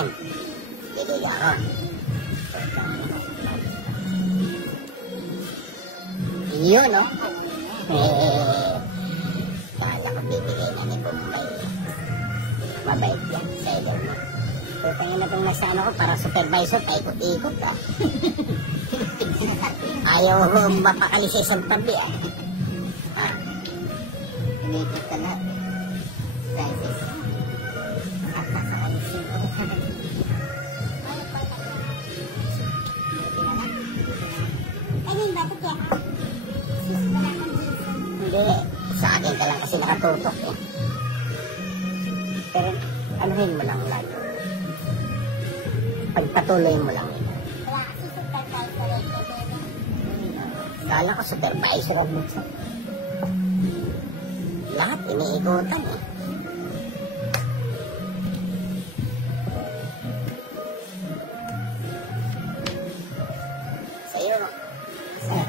akin. Bibili ako. Yun, no? Kala ko bibigay na ni Bombay. Mabait yan, seller mo. Putangin na itong nasa ano ko, para supervisor, paikot-ikot, ah. Ayaw mapakali sa isang tabi, ah. Inikot ka na. Francis. Nakakalisin ko. Ayun, bakit yan? Hindi, sa akin ka lang kasi nakatutok, eh. Pero, anuhin mo lang lalo. Pagpatuloy mo lang yun. Wala kasi supervisor ito. Kala ko supervisor ang buksan. Lahat iniikutan, eh. Sa'yo, no? Sa'yo.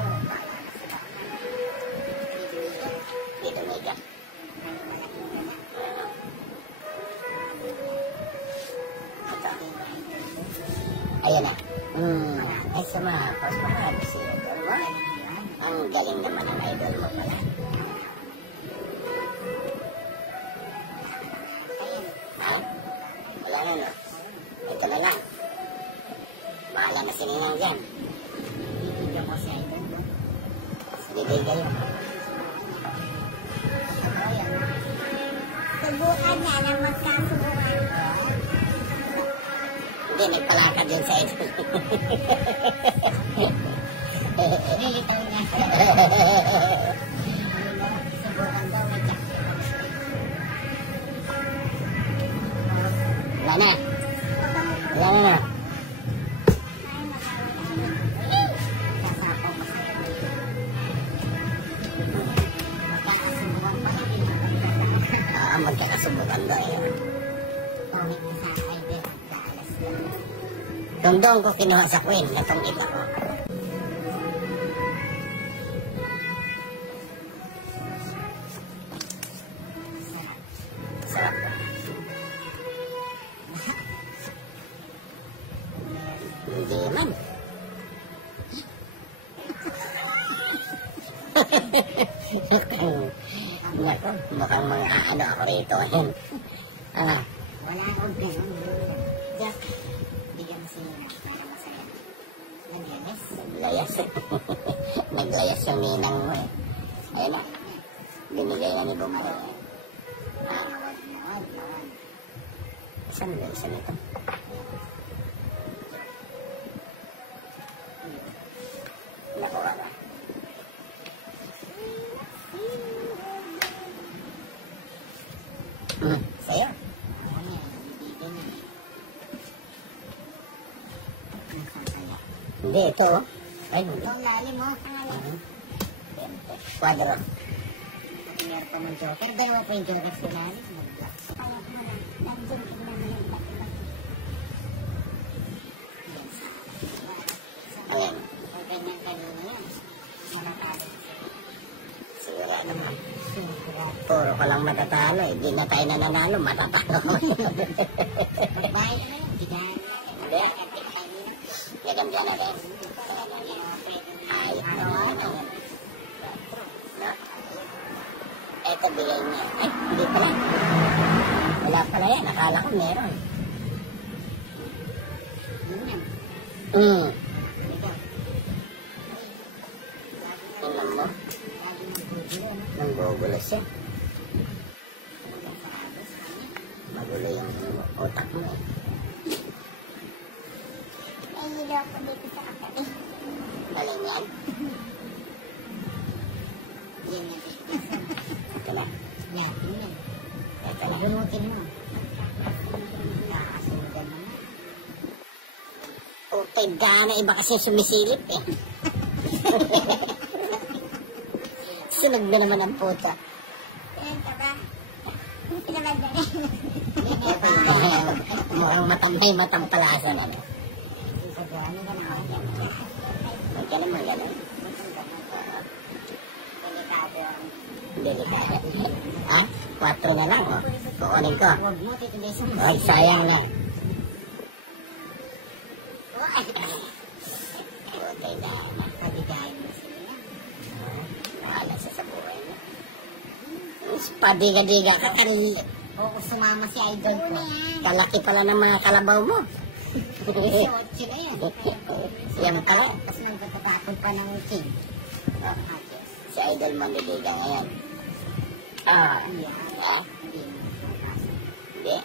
Dito, Mika. Ito. Ayan na. Ay, sumapos mo na. Si idol mo. Ang galing naman ang idol mo pala. Ha? Wala na, no? Ito na lang. Bahala na sininang dyan. Ibigyan ko siya ito. Bibigay kayo. Subukan niya na magkasubukan. Hindi, may palakad din sa ito. Nilitaw niya. Subukan daw may jack. Wala na. Wala na. Kasapaw mo sa ito. Magkakasubukan pa. Magkakasubukan daw yun. Pumit mo sa kaibigan. Kaalas lang. Dong ko kinuha sa queen na itong iba ko. Sarap. Hindi man. Nako, mukhang mga ano ako rito. Wala akong ganun. Jack, bigyan mo sila para masaya. Naglayas. Naglayas. Naglayas yung ninang mo, eh. Ayun na. Binigay na ni Bumay. Saan ba isa nito? Nakuha na. Sa'yo? Hindi, ito. Ay, hindi. Itong lalim mo, pangalan. Quadro. Meron pa ng joker. Dalawa pa yung joker sa lalim. Mag-block. Kaya mo lang. Nandiyan tignan mo yung iba-iba. Ayan. O ganyan kanina yan. Manatalo. Sigurado naman. Sigurado. Puro ka lang matatalo, eh. Di na tayo nananalo, matatalo. Magbayad na yun. Tigahan na yun. Hindi. Kantik kanina. Gaganda na rin. Ayos na naman yun. No? Eto, bigay niya. Ay, hindi pala. Wala pala yan. Akala ko meron. Yun yan. Tingnan mo. Lagi ng gugulo, no? Nang gugulo siya. Magulo yung utak mo, eh. Ay, hilo ako dito sa katabi. Galing yan. Yan yan. Ito na. Yan, yan. Ito na. Bunutin mo. Nakakasugan mo na. Putay gana, iba kasi sumisilip, eh. Sunog na naman ang puta. Yan ka ba? Pinamad na rin. Mukhang may matampalasan, ano. Sigurado ka na ako. Huwag ka naman ganun. Delikado ang... Delikado. Ha? 4 na lang, oh. Kukunin ko. Huwag mo, tituloy sa Huwag, sayang na. Padiga-diga ka. Oo, sumama si Idol ko. Kalaki pala ng mga kalabaw mo. 18 na yan. Yan pala. Tapos nagpatatapon pa ng king. Oh, si Idol mandidiga ngayon. Ah, Yeah. hindi.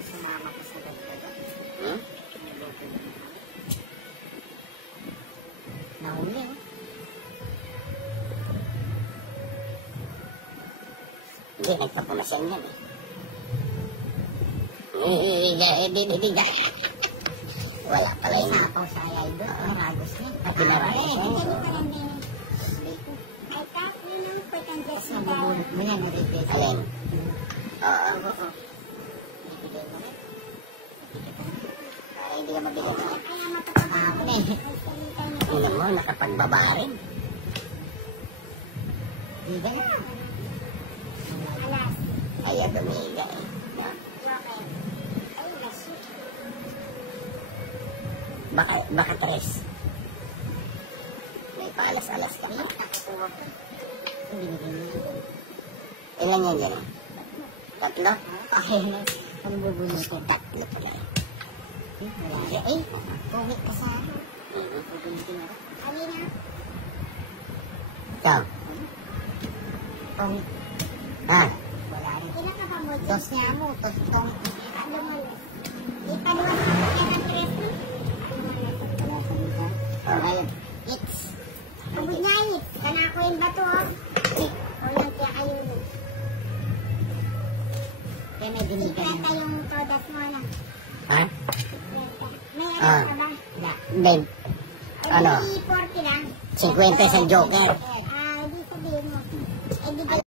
Sumama ko sa dagdagan. Hmm? Nahuli, oh. Hindi, nagpapunasan yan eh. Didiga. Wala pala yun. Sapaw sa Idol. Ang agos niya. Pinaraya siya. Tapos nabubulot mo yan, nabibigay. Alin? Oo. Bibigay mo rin. Para hindi ka mabigyan mo. Ako na eh. Tingnan mo, nakapagbaba rin. Bibigay. Kaya dumiga eh. No? Baka tres. May paalas-alas ka pa. Binigay mo yan. Ilan yan dyan? Tatlo? Okay na. Ano bubulutin? Tatlo pala eh. Wala na. Eh, pumit ka sa ano. Mhm. Bubulutin mo. Alina. Ikaw? Pumit. Ha? Wala rin. Dos niya mo. Dos tong. Ipaluwas mo pa kaya ng tres mo. Oh, ayun. It's. Abot niya it's. Kanako yung bato oh. Ulit kaya kayo. Kaya may binigay. Sikreta yung product mo na. Ha? May Ah. ano ka ba? Wala. Babe, ano? 40 lang. 50 sa Joker. Ah, di sabihin mo. Eh, di